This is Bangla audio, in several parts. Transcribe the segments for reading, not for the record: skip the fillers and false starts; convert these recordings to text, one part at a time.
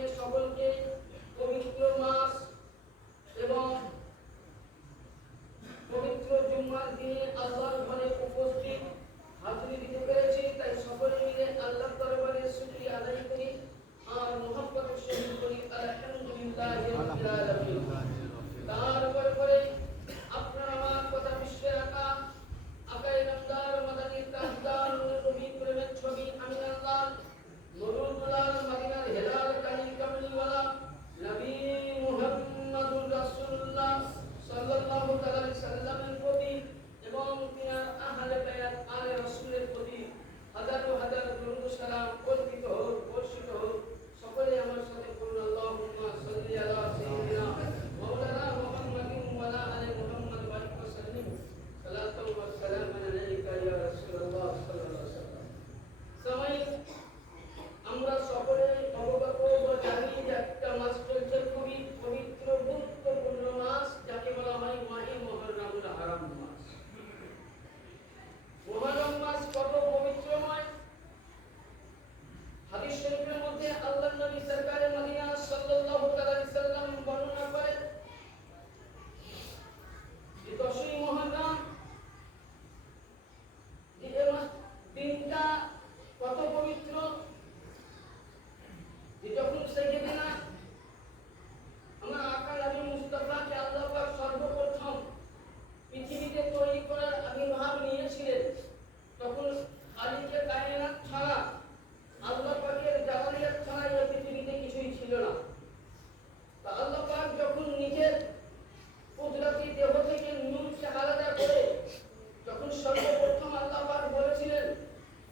আপনাকে সকলকে পবিত্র মাস এবং পবিত্র জুম্মার দিনে আল্লাহর ঘরে উপস্থিত হাজিরি দিতে পেরেছি, তাই সকলে মিলে আল্লাহর দরবারে শুকরিয়া আদায় করি আর মুহাব্বতের সহিত করি আলহামদুলিল্লাহি রাব্বিল আলামিন। তারপরে আপনারা আমার কথা বিশ্বে রাখা আকায়ে নামদার মাদানী তাজদার নবী প্রেমের ছবি আমিনাল্লাহ নুরুল দুলাল মদিনার হেলাল কালী কামলিওয়ালা নবী মুহাম্মদুর রাসূলুল্লাহ সাল্লাল্লাহু আলাইহি সাল্লামের প্রতি এবং তিনার আহলে বায়াত আলে রাসূলের প্রতি হাজার হাজার দরুদ সালাম অর্পিত হোক, বর্ষিত হোক। সকলে আমার সাথে বলুন আল্লাহুম্মা সাল্লি আলা সাইয়্যিদিনা মাওলানা মুহাম্মাদিন ওয়া আলা আলি মুহাম্মাদ ওয়া সাল্লিম সালাতু ওয়া সালামু আলাইকা ইয়া রাসূলুল্লাহ সাল্লাল্লাহু আলাইহি ওয়াসাল্লাম। সময় আমরা সকলে অবগত বা জানি যে একটা মাস চলছে খুবই পবিত্র গুরুত্বপূর্ণ মাস, যাকে বলা হয় মাহে মুহররমুল হারাম মাস। মুহররম মাস কত পবিত্রময়! হাদিস শরীফের মধ্যে আল্লাহর নবী সরকারে মদিনা সাল্লাল্লাহু আলাইহি সাল্লাম বর্ণনা করেন যে 10ই মুহররম এই মাস দিনটা কত পবিত্র, যে যখন সাইয়েদনা আমার আকা নবী মুস্তাফাকে আল্লাহ পাক সর্বপ্রথম পৃথিবীতে তৈরি করার আবির্ভাব নিয়েছিলেন, তখন খালিকে কায়নাত ছাড়া আল্লাহ পাকের জালালিয়াত ছাড়া এই পৃথিবীতে কিছুই ছিল না। তা আল্লাহ পাক যখন নিজের কুদরতি দেহ থেকে নূরকে আলাদা করে যখন সর্বপ্রথম আল্লাহ পাক বলেছিলেন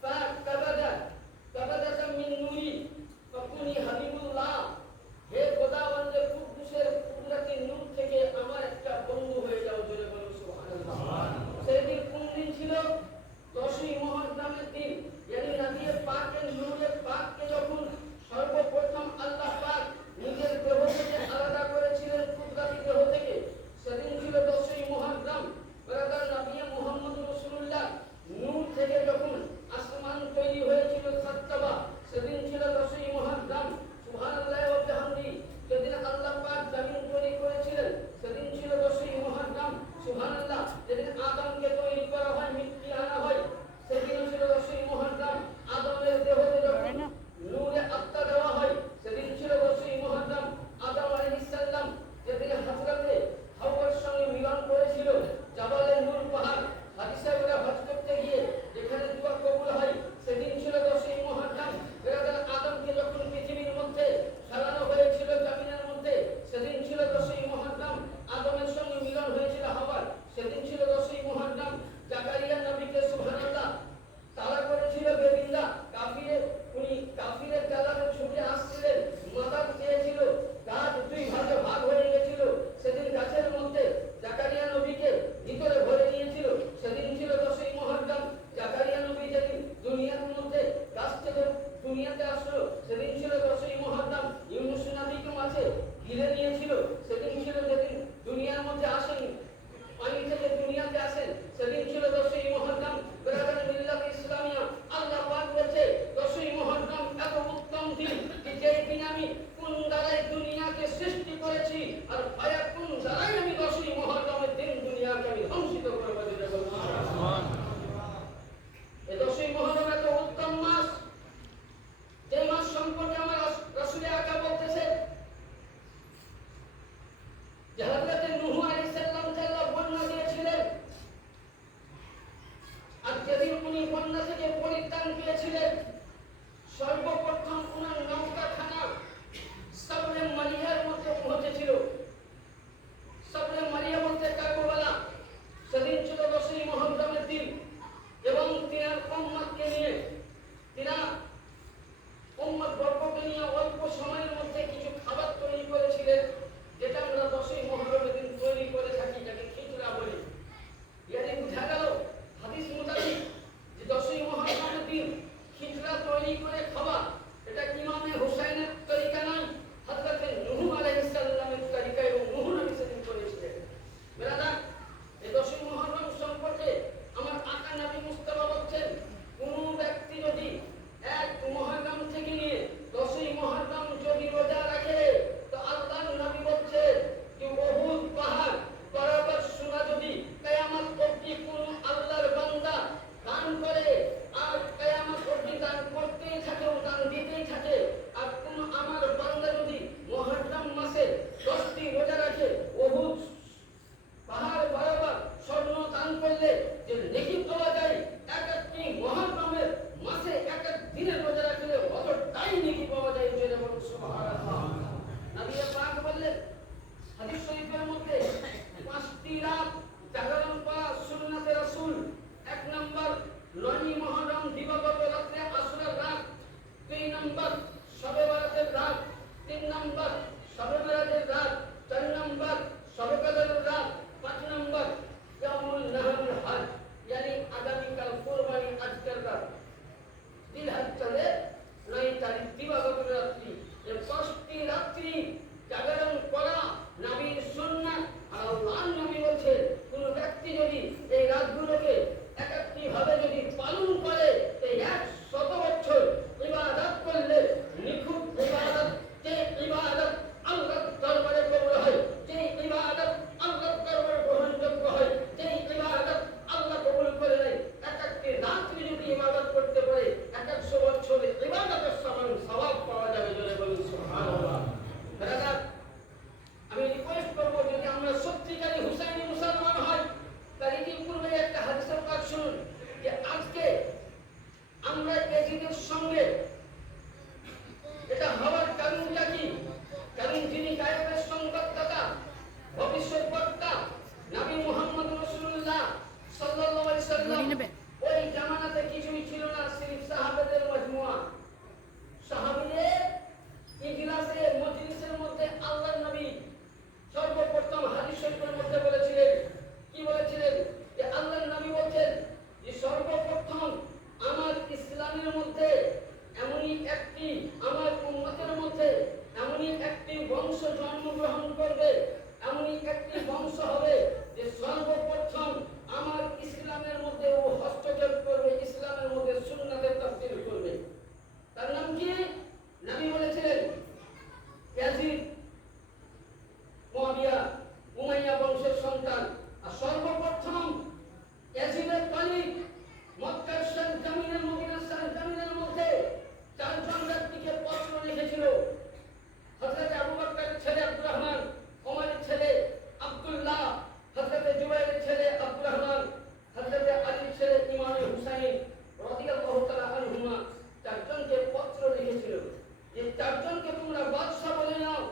ফাক কাবাদা মিন নূরি ফাকুনি হাবিবুল্লাহ, হে খোদাবন্দে কুদ্দুসের কুদরতি নূর থেকে আমার একটা বন্ধু হয়ে যাও। জোরে বলো সুবহানাল্লাহ। সেদিন কোন দিন ছিল? 10ই মুহররমের দিন। यानी নবী পাকের নূরে পাককে যখন সর্বপ্রথম আল্লাহ পাক নিজের দেহ থেকে আলাদা করেছিলেন কুদরতি দেহ থেকে, সেদিন ছিল 10ই মুহররম। ব্রাদার নবী মুহাম্মদ রাসূলুল্লাহ নূর থেকে যখন আসমান তৈরি হয়েছিল সাতবা, সেদিন ছিল 10ই মুহররম। সুবহানাল্লাহ ওয়া বিহামদি। যেদিন আল্লাহ পাক জমিন তৈরি করেছিলেন সেদিন ছিল 10ই মুহররম। সুবহানাল্লাহ। যেদিন আদমকে তৈরি করা হয়, মিট্টি আনা হয়, সেদিন ছিল 10ই মুহররম। আদমের দেহতে যখন নূরে আত্মা দেওয়া হয় সেদিন ছিল 10ই মুহররম। আদম আলাইহিস সালাম যেদিন হযরতে হাওয়ার সঙ্গে মিলন করেছিল জাবালে নূর পাহাড়, হাদিসে বলে হজ করতে গিয়ে যেখানে দোয়া কবুল হয়, সেদিন ছিল 10ই মুহররম। বেরাদার আদমকে যখন পৃথিবীর মধ্যে ফেলানো হয়েছিল জমিনের মধ্যে, সেদিন ছিল 10ই মুহররম। আদমের সঙ্গে মিলন হয়েছিল হাওয়ার, সেদিন ছিল 10ই মুহররম। জাকারিয়া নবীকে সুবহানাল্লাহ তালা করেছিল বেবিল্লাহ, উনি কাফিরের জালালে ছুটে আসছিলেন, মাথা চেয়েছিল, গাছ দুই ভাগে ভাগ হয়ে গেছিল, সেদিন গাছের মধ্যে জাকারিয়া নবীকে ভিতরে ভরে নিয়েছিল, সেদিন ছিল 10ই মুহররম। জাকারিয়া নবী যেদিন দুনিয়ার মধ্যে গাছ থেকে দুনিয়াতে আসলো, সেদিন ছিল 10ই মুহররম। ইউনূস নবীকে মাঝে ঘিরে নিয়েছিল, সেদিন ছিল যেদিন দুনিয়ার মধ্যে আসেন, পানি থেকে দুনিয়াতে আসেন, সেদিন ছিল 10ই মুহররম। ব্রাদার মিল্লাত ইসলামিয়া আল্লাহ পাক বলেছে 10ই মুহররম এত উত্তম দিন যে দিন আমি কোন দ্বারাই দুনিয়াকে সৃষ্টি করেছি, আর ভায়া কোন দ্বারাই আমি 10ই মুহররমের দিন দুনিয়াকে আমি ধ্বংসিত করব। সুবহানাল্লাহ। এই 10ই মুহররম এত উত্তম মাস, যে মাস সম্পর্কে আমার রাসূল আকরাম বলতেছেন যে হযরত নূহ আলাইহিস সালাম আল্লাহ বন্যা দিয়েছিলেন, আর যেদিন উনি বন্যা থেকে পরিত্রাণ পেয়েছিলেন, সর্বপ্রথম উনার নৌকাখানা সাবরে মালিয়ার মধ্যে পৌঁছেছিল। যে মজলিসের মধ্যে আল্লাহর নবী সর্বপ্রথম হাদিস শরীফের মধ্যে বলেছিলেন, কি বলেছিলেন? যে আল্লাহর নবী বলেন যে সর্বপ্রথম আমার ইসলামের মধ্যে এমনই একটি, আমার উম্মতের মধ্যে এমনই একটি বংশ জন্মগ্রহণ করবে, এমনই একটি বংশ হবে যে সর্বপ্রথম আমার ইসলামের মধ্যে ও হস্তক্ষেপ করবে, ইসলামের মধ্যে সুন্নাতের তাফসীর করবে। তার নাম কি? নবী বলেছিলেন ইয়াজিদ, মুআবিয়া, উমাইয়া বংশের সন্তান। আর সর্বপ্রথম ইয়াজিদের খলিফ মক্কার সরজমিনের, মদিনার সরজমিনের মধ্যে চারজন ব্যক্তিকে পত্র লিখেছিল। হযরত আবু বকরের ছেলে আব্দুর রহমান, ওমরের ছেলে আব্দুল্লাহ, হযরত জুবাইরের ছেলে আব্দুর রহমান, হযরত আলীর ছেলে ইমাম হুসাইন রাদিয়াল্লাহু তাআলা আনহুমা, চারজনকে পত্র লিখেছিল যে চারজনকে তোমরা বাদশা বলে নাও,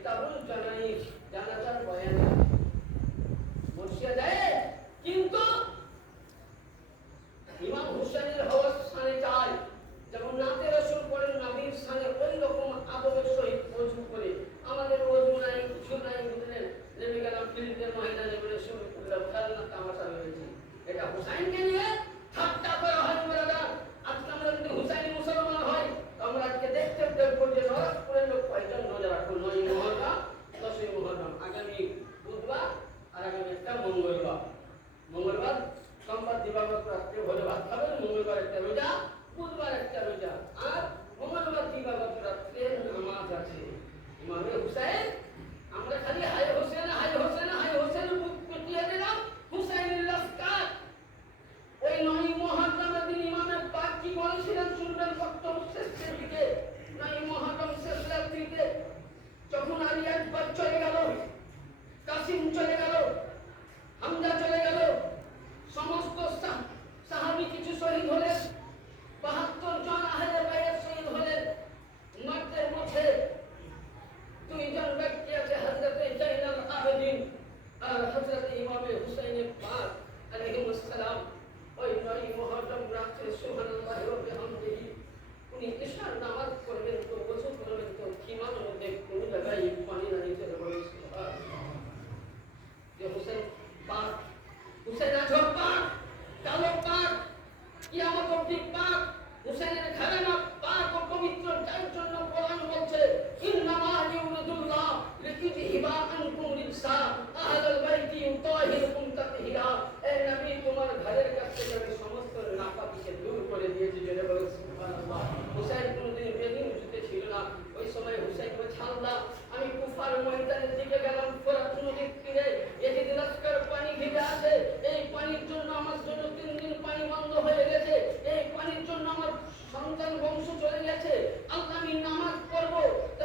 কিতাবুল জানাজার বয়ানে বসিয়া যায়, কিন্তু ইমাম হুসাইনের হওয়ার স্থানে চাই যেমন নাতে রসুল করেন নবীর স্থানে ওই রকম আদবের সহিত ওযু করে। আমাদের ওযু নাই, কিছু নাই, বুঝলেন, নেমে গেলাম ফিল্ডের ময়দানে বলে শুরু করলাম খেলনা তামাশা হয়েছে। এটা হুসাইনকে নিয়ে ঠাট্টা করা হয় বলাদা। আজকে আমরা যদি হুসাইনি মুসলমান হয়, আমরা আজকে দেখতে দেখবো যে নরকপুরের লোক কয়জন রোজা রাখুন। 9ই মুহররম, 10ই মুহররম, আগামী বুধবার আর আগামী একটা মঙ্গলবার সোমবার দিবাগত রাত্রে ভোরে ভাত খাবেন, মঙ্গলবার একটা রোজা, বুধবার একটা রোজা, আর মঙ্গলবার দিবাগত রাত্রে নামাজ আছে। ইমামে হুসাইন, আমরা খালি হাই হোসেন হাই হোসেন হাই হোসেন বুক কুটিয়ে দিলাম। হুসাইনের লস্কর ওই 9ই মুহররমের দিন ইমামে পাক কি বলেছিলেন শুনবেন বক্তব্য শেষের দিকে। 9ই মুহররম শেষ রাত্রিতে যখন আলী আকবর চলে গেল, কাসিম চলে গেল, হামজা চলে গেল, সমস্ত সাহাবী কিছু শহীদ হলেন, 72 জন আহলে বাইত শহীদ হলেন। মাঠের মধ্যে দুইজন ব্যক্তি আছে, হযরতে জাইনুল আবেদিন আর হযরতে ইমামে হুসাইন পাক আলাইহিস সালাম। ওই 9ই মুহররম রাতে সুবহানাল্লাহি ওয়া বিহামদিহি উনি ইশার নামাজ পড়বেন তো ওযু করবেন তো খিমার মধ্যে কোন জায়গায় পানি নাই চলে বলেছে যে হুসাইন পাক, হুসাইন আজব পাক, কালো পাক, কিয়ামত অবধি পাক, হুসাইনের ঘরানা পাক ও পবিত্র। যার জন্য কোরআন বলছে ইন্নামা ইউরিদুল্লাহ লিইযহিবা আনকুম রিজসা আহলাল বাইতি ইউতাহিরুকুম তাতহীরা। এই নবী তোমার ঘরের কাছ থেকে আমি সমস্ত নাপাকিকে দূর করে দিয়েছি। যেটা বলে সুবহানাল্লাহ। হুসাইন কোনদিন বেদিন উঠতে ছিল না। ওই সময় হুসাইন বলছে আল্লাহ আমি কুফার ময়দানের দিকে গেলাম, ফোরাত নদীর তীরে এদিন লস্কর পানি ভিজে আছে, এই পানির জন্য আমার জন্য 3 দিন পানি বন্ধ হয়ে গেছে, এই পানির জন্য আমার সন্তান বংশ চলে গেছে। আল্লাহ আমি নামাজ পড়বো।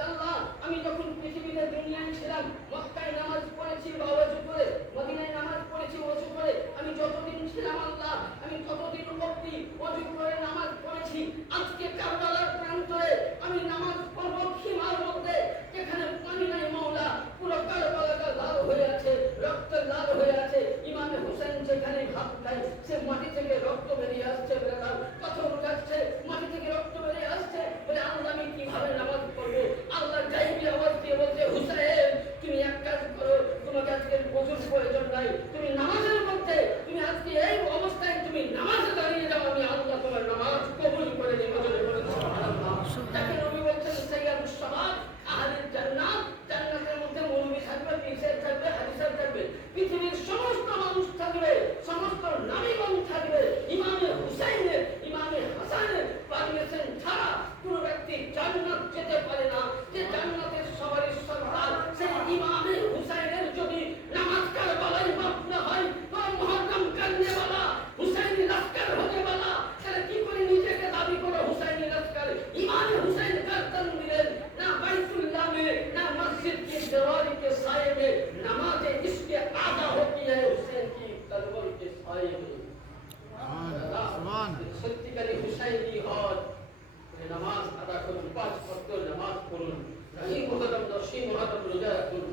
আল্লাহ আমি যখন পৃথিবীতে দুনিয়ায় ছিলাম, মক্কায় নামাজ পড়েছি বা ওযু করে, মদিনায় নামাজ পড়েছি ওযু করে, আমি যতদিন ছিলাম আল্লাহ আমি ততদিন অবধি ওযু করে নামাজ পড়েছি। আজকে কারবালার প্রান্তরে আমি নামাজ পড়বো খিমার মধ্যে, যেখানে পানি নাই মাওলা, পুরো কারবালাটা লাল হয়ে আছে, রক্ত লাল হয়ে আছে। ইমামে হুসাইন যেখানে ভাত খায় সে মাটি থেকে রক্ত বেরিয়ে আসছে, পাথর উঠাচ্ছে, মাটি থেকে রক্ত বেরিয়ে আসছে। বলে আল্লাহ আমি কিভাবে নামাজ পড়বো? আল্লাহ গাইবি আওয়াজ দিয়ে বলছে হুসাইন তুমি এক কাজ করো, তোমাকে আজকে ওযুর প্রয়োজন নাই, তুমি নামাজের মধ্যে তুমি আজকে এই অবস্থায় তুমি নামাজে দাঁড়িয়ে যাও, আমি আল্লাহ তোমার নামাজ কবুল করে দেব। সুবহানাল্লাহ। তাকে নবী বলছেন সাইয়্যিদুস শাবাব আহলিল জান্নাত, জান্নাতের মধ্যে মৌলবী থাকবে, পীর থাকবে, হাদিস থাকবে, পৃথিবীর সমস্ত মানুষ থাকবে, সমস্ত নবীগণ থাকবে। ইমামে হুসাইনের, ইমামে হাসানের পারমিশন ছাড়া কোনো ব্যক্তি জান্নাত যেতে পারে না। যে জান্নাতের সবারই সরদার সেই ইমামে হুসাইনের যদি নামাজ কারবালায় মাফ না হয়, তো মুহররম করনে वाला হুসাইনি লস্কর হতে वाला তাহলে কি করে নিজেকে দাবি করে হুসাইনি লস্কর? ইমামে হুসাইন গর্দন দিলেন না বাইতুল্লাহ में ना मस्जिद की दीवार के साए में, नमाज इसके आधा होती है हुसैन की तलवार के साए में। সত্যিকারী হুসাইনি হজ নামাজ আদা করুন, 5 ওয়াক্ত নামাজ পড়ুন, 9ই মুহররম 10ই মুহররম রোজা রাখুন,